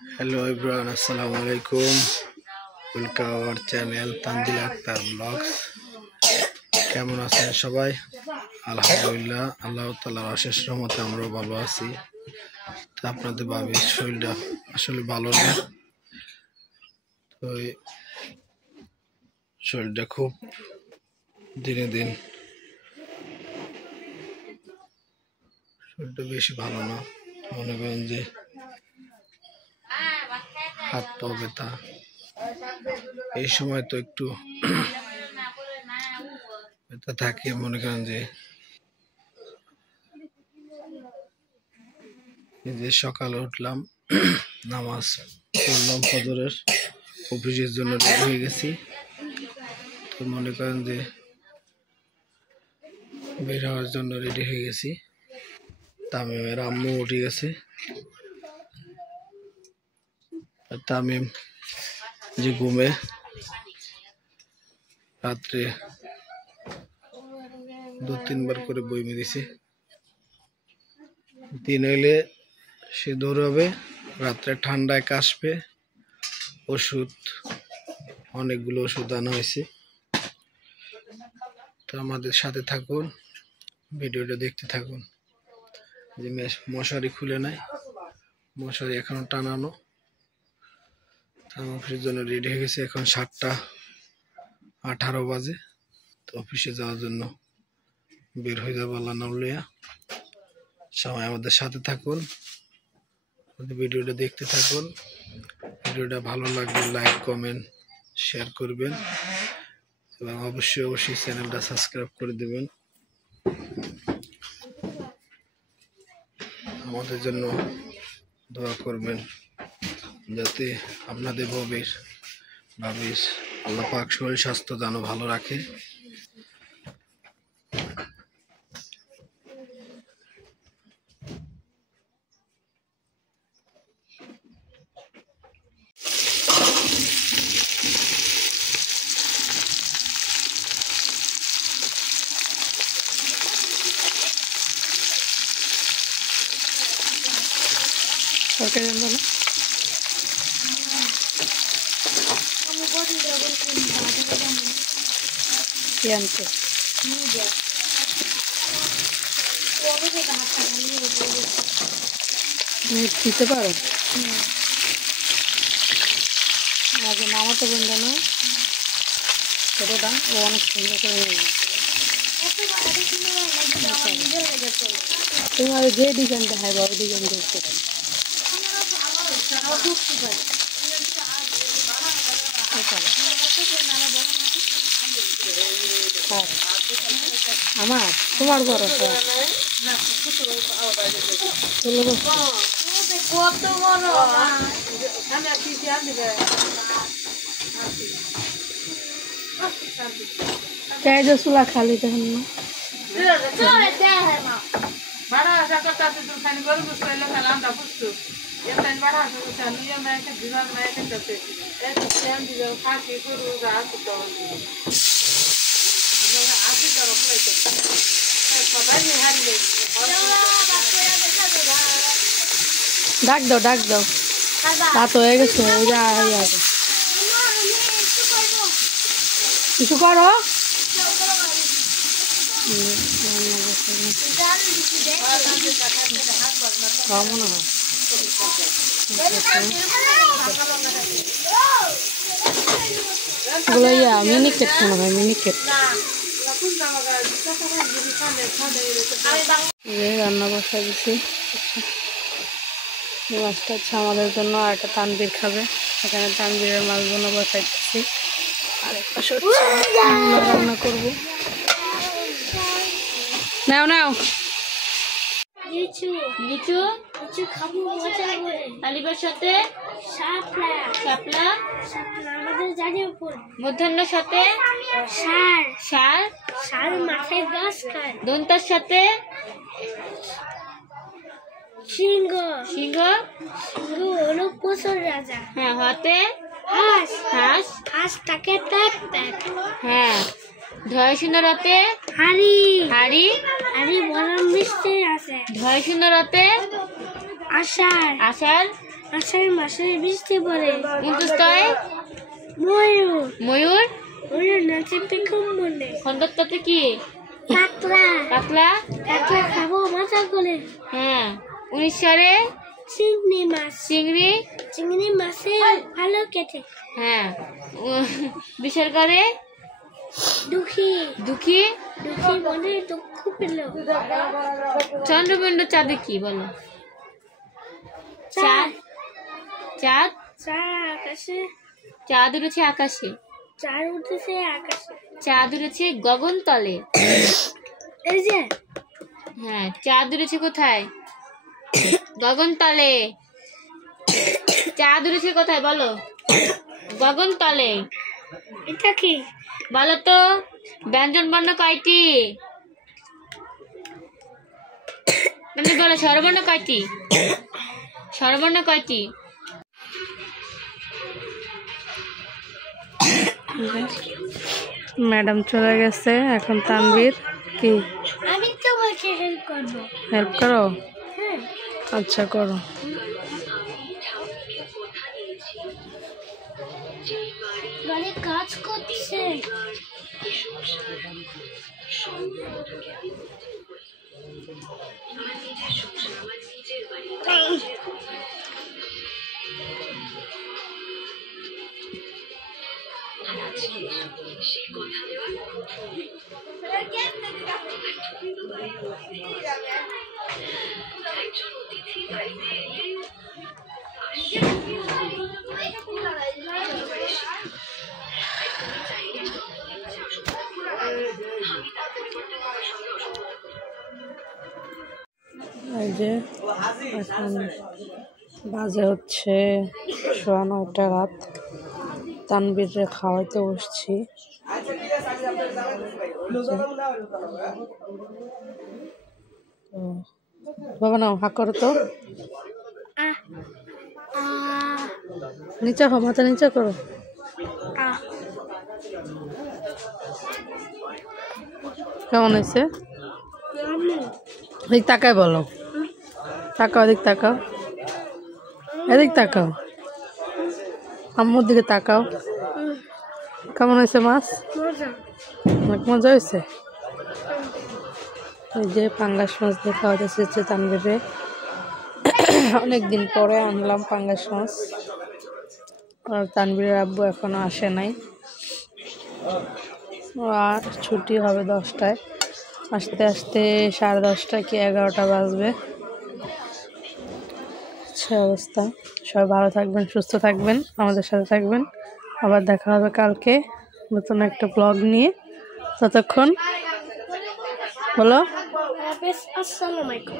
Hello everyone, Assalamu alaikum. Welcome our channel Tanzil Akhtar Vlogs. কেমন আছেন সবাই? আলহামদুলিল্লাহ, আল্লাহ তাআলার অশেষ রহমতে আমরা ভালো আছি। তো আপনাদের বাবির শরীরটা আসলে ভালো না, তো শরীরটা খুব দিনে দিন শরীরটা বেশি ভালো না। মনে করেন যে হাত পা ব্যথা, এই সময় তো একটু ব্যথা থাকে। মনে করেন যে এই যে সকালে উঠলাম, নামাজ পড়লাম ফজরের, অফিসের জন্য রেডি হয়ে গেছি। তো মনে করেন যে বের হওয়ার জন্য রেডি হয়ে গেছি। তামিমের আম্মু উঠে গেছে, তামিম যে ঘুমে রাত্রে 2-3 বার করে বই মেরেছে। দিন হইলে সে দৌড়াবে, রাত্রে ঠান্ডায় কাশবে। ওষুধ, অনেকগুলো ওষুধ আনা হয়েছে। তো আমাদের সাথে থাকুন, ভিডিওটা দেখতে থাকুন। যে মশারি খুলে নাই, মশারি এখনো টানানো। অফিসের জন্য রেডি হয়ে গেছে, এখন 7:18 বাজে। তো অফিসে যাওয়ার জন্য বের হয়ে যাবো আল্লাহ নাম লইয়া। সবাই আমাদের সাথে থাকুন, ভিডিওটা দেখতে থাকুন। ভিডিওটা ভালো লাগলে লাইক, কমেন্ট, শেয়ার করবেন এবং অবশ্যই চ্যানেলটা সাবস্ক্রাইব করে দেবেন। আমাদের জন্য দোয়া করবেন যাতে আপনাদের ভাবির আল্লাহ পাক শরীর স্বাস্থ্য যেন ভালো রাখে। দিতে পারো আগে নামাতে বন্ধ না, ছোটটা ও অনেক সুন্দর করে নেবে। তোমার যে ডিজাইনটা হয় বা ওই ডিজাইন দেখতে পারো। আমার তোমার বড় চুলা খালি তখন না ডাক দাও রাত হয়ে গেছে, কিছু করো। মনে হয় মিনিকেট মনে হয়, মিনিকেট রান্না বসা দিচ্ছি। মাছটা হচ্ছে আমাদের জন্য, আর একটা তানবীর খাবে। এখানে তানবীরের মাছ বোনা বসাই দিচ্ছি, আর একটা রান্না করবো। নাও লিচু খাবো আলিবার সাথে শাপলা আমাদের জানি উপর মধ্যাহ্নের সাথে সার মাথায় গাছ খায়। দন্তার সাথে সিংহ হলো পশুর রাজা। হ্যাঁ, হাতে হাঁস তাকে হ্যাঁ। ধয় শূন্য রাতে হাড়ি বরং মিষ্টি আছে। ধয় শূন্য রাতে আষাঢ় আষাঢ় মাসে বৃষ্টি পড়ে মুন্তুস্তয় ময়ূর ময়ূর ময়ূর নাচে পেখম মনে খন্দত্বতে কি কাতলা কাতলা কাতলা খাবো মজা করে হ্যাঁ 19 সালে চিংড়ি মাছ চিংড়ি চিংড়ি মাছে ভালো কেটে হ্যাঁ 20 করে দুঃখী দুঃখী দুঃখী মনে দুঃখ পেল চন্দ্রবিন্দু চাঁদে কি বলো চাঁদ চাঁদ চাঁদ আকাশে চাঁদ উঠেছে আকাশে চাঁদ উঠেছে আকাশে চাঁদ উঠেছে গগনতলে এই যে হ্যাঁ চাঁদ উঠেছে কোথায় গগনতলে চাঁদ উঠেছে কোথায় বলো গগনতলে এটা কি বলো তো ব্যঞ্জন বর্ণ কয়টি মানে বলো স্বরবর্ণ কয়টি স্বরবর্ণ কয়টি ম্যাডাম চলে গেছে এখন তানভীর কি আমি তোমাকে হেল্প করব হেল্প করো হ্যাঁ আচ্ছা করো মানে কাজ করছে এই যে এখন বাজে হচ্ছে 9:15 রাত তানভীরে খাওয়াইতে বসছি বাবা নাও হাক করো তো নিচে হো মাথা নিচে করো কেমন হয়েছে এদিক তাকায় বলো তাকাও এদিক তাকাও এদিক তাকাও আম্মুর দিকে তাকাও কেমন হয়েছে মাছ অনেক মজা হয়েছে ওই যে পাঙ্গাস মাছ দেখা হচ্ছে তানভীরে অনেকদিন পরে আনলাম পাঙ্গাস মাছ আর তানভীরের আব্বু এখনো আসে নাই আর ছুটি হবে 10টায় আসতে আসতে 10:30 কি 11টা বাজবে আচ্ছা অবস্থা সবাই ভালো থাকবেন সুস্থ থাকবেন আমাদের সাথে থাকবেন আবার দেখা হবে কালকে নতুন একটা ব্লগ নিয়ে ততক্ষণ বলো আসসালামু আলাইকুম